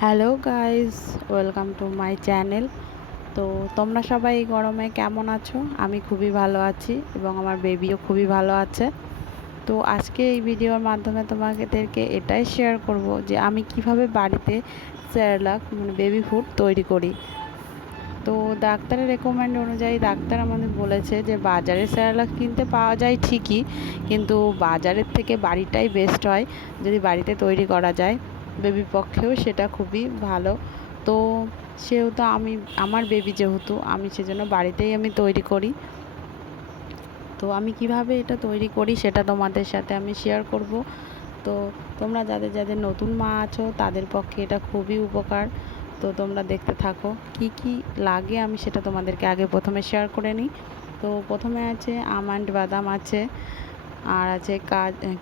Hello guys, welcome to my channel. তো তোমরা সবাই এই গরমে কেমন আছো? আমি খুবই ভালো আছি এবং আমার বেবিও খুবই ভালো আছে। তো আজকে এই ভিডিওর মাধ্যমে তোমাদেরকে এটাই শেয়ার করব যে আমি কিভাবে বাড়িতে সেরেলাক বেবি ফুড তৈরি করি। তো ডাক্তারের রেকমেন্ড অনুযায়ী ডাক্তার আমাদের বলেছে যে বাজারে সেরেলাক কিনতে পাওয়া যায় ঠিকই, কিন্তু বাজারের থেকে বাড়িটাই বেস্ট হয় যদি বাড়িতে তৈরি করা যায়। বেবির পক্ষেও সেটা খুবই ভালো। তো সেহেতু আমার বেবি যেহেতু আমি সেজন্য বাড়িতেই আমি তৈরি করি। তো আমি কিভাবে এটা তৈরি করি সেটা তোমাদের সাথে আমি শেয়ার করব। তো তোমরা যাদের যাদের নতুন মা আছো তাদের পক্ষে এটা খুবই উপকার। তো তোমরা দেখতে থাকো কি কি লাগে আমি সেটা তোমাদেরকে আগে প্রথমে শেয়ার করে নিই। তো প্রথমে আছে আমন্ড বাদাম আছে, আর আছে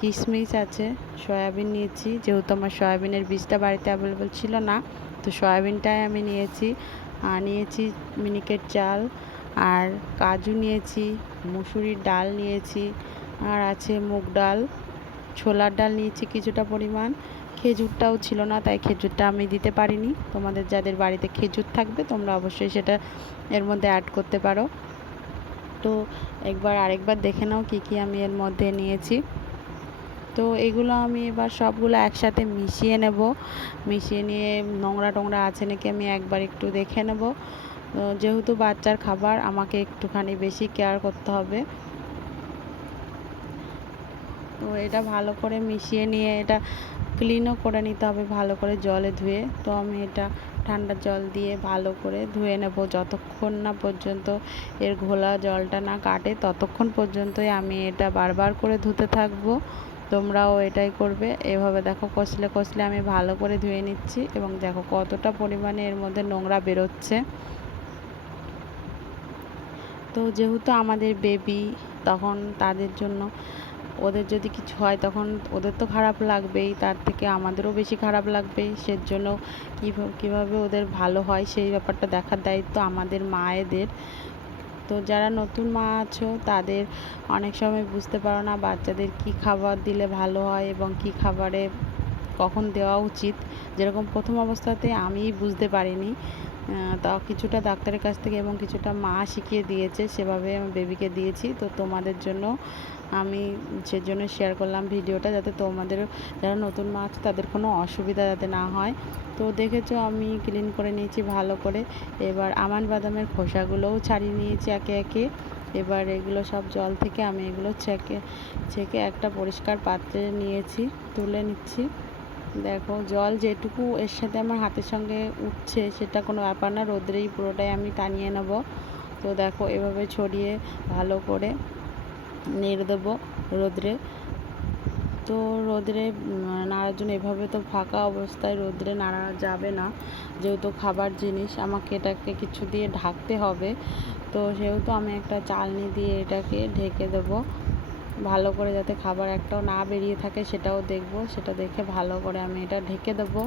কিশমিশ আছে, সয়াবিন নিয়েছি যেহেতু আমার সয়াবিনের বীজটা বাড়িতে অ্যাভেলেবেল ছিল না, তো সয়াবিনটাই আমি নিয়েছি। আর নিয়েছি মিনিকেট চাল, আর কাজু নিয়েছি, মুসুরির ডাল নিয়েছি, আর আছে মুগ ডাল, ছোলার ডাল নিয়েছি কিছুটা পরিমাণ। খেজুরটাও ছিল না তাই খেজুরটা আমি দিতে পারিনি। তোমাদের যাদের বাড়িতে খেজুর থাকবে তোমরা অবশ্যই সেটা এর মধ্যে অ্যাড করতে পারো। তো আরেকবার দেখে নাও কী কী আমি এর মধ্যে নিয়েছি। তো এগুলো আমি এবার সবগুলো একসাথে মিশিয়ে নেব। মিশিয়ে নিয়ে নোংরা টোংরা আছে নাকি আমি একবার একটু দেখে নেব। যেহেতু বাচ্চার খাবার আমাকে একটুখানি বেশি কেয়ার করতে হবে। তো এটা ভালো করে মিশিয়ে নিয়ে এটা ক্লিনও করে নিতে হবে ভালো করে জলে ধুয়ে। তো আমি এটা ঠান্ডা জল দিয়ে ভালো করে ধুয়ে নেব, যতক্ষণ না পর্যন্ত এর ঘোলা জলটা না কাটে ততক্ষণ পর্যন্তই আমি এটা বারবার করে ধুতে থাকবো। তোমরাও এটাই করবে। এভাবে দেখো কষলে কষলে আমি ভালো করে ধুয়ে নিচ্ছি এবং দেখো কতটা পরিমাণে এর মধ্যে নোংরা বেরোচ্ছে। তো যেহেতু আমাদের বেবি, তখন তাদের জন্য ওদের যদি কিছু হয় তখন ওদের তো খারাপ লাগবেই, তার থেকে আমাদেরও বেশি খারাপ লাগবে। সেজন্য কীভাবে ওদের ভালো হয় সেই ব্যাপারটা দেখার দায়িত্ব আমাদের মায়েদের। তো যারা নতুন মা আছো তাদের অনেক সময় বুঝতে পারো না বাচ্চাদের কি খাবার দিলে ভালো হয় এবং কি খাবারে কখন দেওয়া উচিত। যেরকম প্রথম অবস্থাতে আমি বুঝতে পারিনি, তা কিছুটা ডাক্তারের কাছ থেকে এবং কিছুটা মা শিখিয়ে দিয়েছে, সেভাবে আমি বেবিকে দিয়েছি। তো তোমাদের জন্য আমি সেজন্য শেয়ার করলাম ভিডিওটা, যাতে তোমাদের যারা নতুন মা আছে তাদের কোনো অসুবিধা যাতে না হয়। তো দেখেছো আমি ক্লিন করে নিয়েছি ভালো করে। এবার আমন্ড বাদামের খোসাগুলোও ছাড়িয়ে নিয়েছি একে একে। এবার এগুলো সব জল থেকে আমি এগুলো ছেঁকে একটা পরিষ্কার পাত্রে নিয়েছি, তুলে নিচ্ছি। দেখো জল যেটুকু এর সাথে আমার হাতের সঙ্গে উঠছে সেটা কোনো ব্যাপার না, রোদ্রেই পুরোটাই আমি টানিয়ে নেব। তো দেখো এভাবে ছড়িয়ে ভালো করে নেড়ে দেবো রোদ্রে। তো রোদ্রে নাড়ার জন্য এভাবে তো ফাঁকা অবস্থায় রোদ্রে নাড়া যাবে না, যেহেতু খাবার জিনিস আমাকে এটাকে কিছু দিয়ে ঢাকতে হবে। তো সেহেতু আমি একটা চালনি দিয়ে এটাকে ঢেকে দেবো ভালো করে, যাতে খাবার একটাও না বেরিয়ে থাকে সেটাও দেখব। সেটা দেখে ভালো করে আমি এটা ঢেকে দেবো।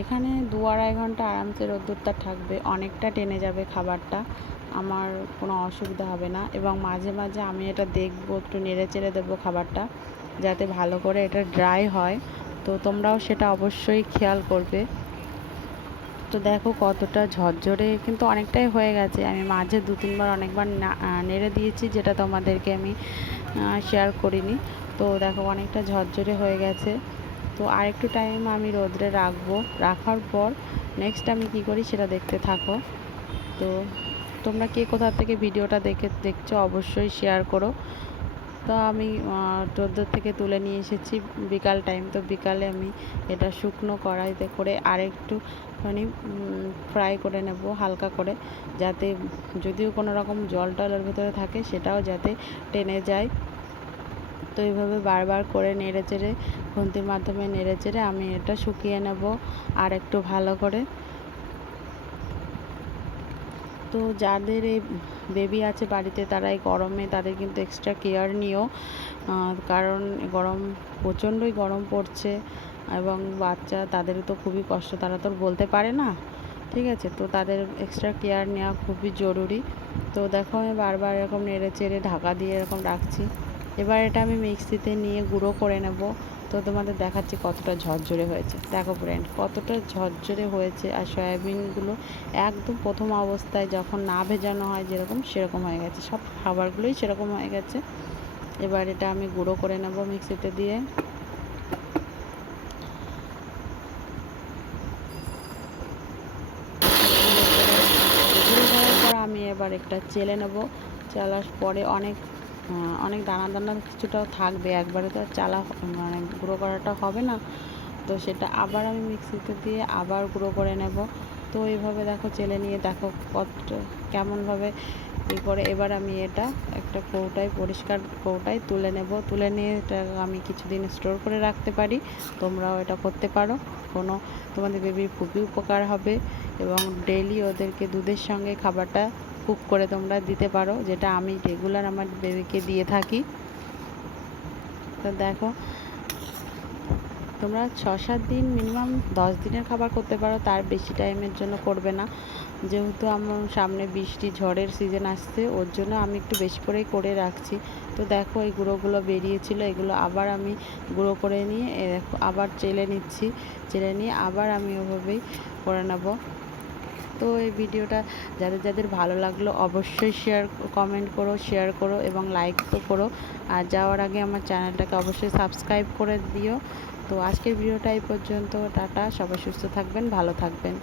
এখানে 2-2.5 ঘন্টা আরামসে রোদ্দুরটা থাকবে, অনেকটা টেনে যাবে খাবারটা, আমার কোনো অসুবিধা হবে না। এবং মাঝে মাঝে আমি এটা দেখবো, একটু নেড়ে চেড়ে দেবো খাবারটা যাতে ভালো করে এটা ড্রাই হয়। তো তোমরাও সেটা অবশ্যই খেয়াল করবে। তো দেখো কতটা ঝরঝরে কিন্তু অনেকটাই হয়ে গেছে। আমি মাঝে 2-3 বার অনেকবার নেড়ে দিয়েছি, যেটা তোমাদেরকে আমি শেয়ার করিনি। তো দেখো অনেকটা ঝরঝরে হয়ে গেছে। তো আরেকটু টাইম আমি রোদ্রে রাখবো, রাখার পর নেক্সট আমি কি করি সেটা দেখতে থাকো। তো তোমরা কে কোথা থেকে ভিডিওটা দেখছো অবশ্যই শেয়ার করো। তো আমি রোদ্দুর থেকে তুলে নিয়ে এসেছি বিকাল টাইম। তো বিকালে আমি এটা শুকনো কড়াইতে করে আরেকটুখানি ফ্রাই করে নেব হালকা করে, যাতে যদিও কোনো রকম জল টলের ভেতরে থাকে সেটাও যাতে টেনে যায়। তো এইভাবে বারবার করে নেড়ে চেড়ে, খুন্তির মাধ্যমে নেড়ে চেড়ে আমি এটা শুকিয়ে নেব আর একটু ভালো করে। তো যাদের এই বেবি আছে বাড়িতে তারা এই গরমে তাদের কিন্তু এক্সট্রা কেয়ার নিও, কারণ গরম প্রচণ্ডই গরম পড়ছে এবং বাচ্চা তাদেরও তো খুবই কষ্ট, তারা তো বলতে পারে না। ঠিক আছে, তো তাদের এক্সট্রা কেয়ার নেওয়া খুবই জরুরি। তো দেখো আমি বারবার এরকম নেড়ে চেড়ে ঢাকা দিয়ে এরকম রাখছি। এবার এটা আমি মিক্সিতে নিয়ে গুঁড়ো করে নেব। তো তোমাদের দেখাচ্ছি কতটা ঝরঝরে হয়েছে। দেখো ফ্রেন্ড কতটা ঝরঝরে হয়েছে, আর সয়াবিনগুলো একদম প্রথম অবস্থায় যখন না ভেজানো হয় যেরকম সেরকম হয়ে গেছে, সব খাবারগুলোই সেরকম হয়ে গেছে। এবার এটা আমি গুঁড়ো করে নেব মিক্সিতে দিয়ে। গুঁড়ো করার পর আমি এবার একটা চেলে নেব। চালার পরে অনেক অনেক দানা দানা কিছুটাও থাকবে, একবারে তো আর চালা মানে গুঁড়ো করাটা হবে না। তো সেটা আবার আমি মিক্সিতে দিয়ে আবার গুঁড়ো করে নেব। তো এইভাবে দেখো চেলে নিয়ে দেখো কত কেমনভাবে করে এবার আমি এটা একটা কৌটায়, পরিষ্কার কৌটায় তুলে নেব। তুলে নিয়ে এটা আমি কিছুদিন স্টোর করে রাখতে পারি। তোমরাও এটা করতে পারো, কোনো তোমাদের বেবির খুবই উপকার হবে। এবং ডেইলি ওদেরকে দুধের সঙ্গে খাবারটা কুক করে তোমরা দিতে পারো, যেটা আমি রেগুলার আমার বেবিকে দিয়ে থাকি। তো দেখো তোমরা 6-7 দিন, মিনিমাম 10 দিনের খাবার করতে পারো, তার বেশি টাইমের জন্য করবে না। যেহেতু আমার সামনে বৃষ্টি ঝড়ের সিজন আসছে, ওর জন্য আমি একটু বেশি করেই করে রাখছি। তো দেখো এই গুঁড়োগুলো বেরিয়েছিল, এগুলো আবার আমি গুঁড়ো করে নিয়ে আবার চেলে নিচ্ছি। চেলে নিয়ে আবার আমি ওভাবেই করে নেব। তো এই ভিডিওটা যাদের যাদের ভালো লাগলো অবশ্যই কমেন্ট করো, শেয়ার করো এবং লাইক তো করো। আর যাওয়ার আগে আমার চ্যানেলটাকে অবশ্যই সাবস্ক্রাইব করে দিও। তো আজকের ভিডিওটা এই পর্যন্ত। টাটা, সবাই সুস্থ থাকবেন, ভালো থাকবেন।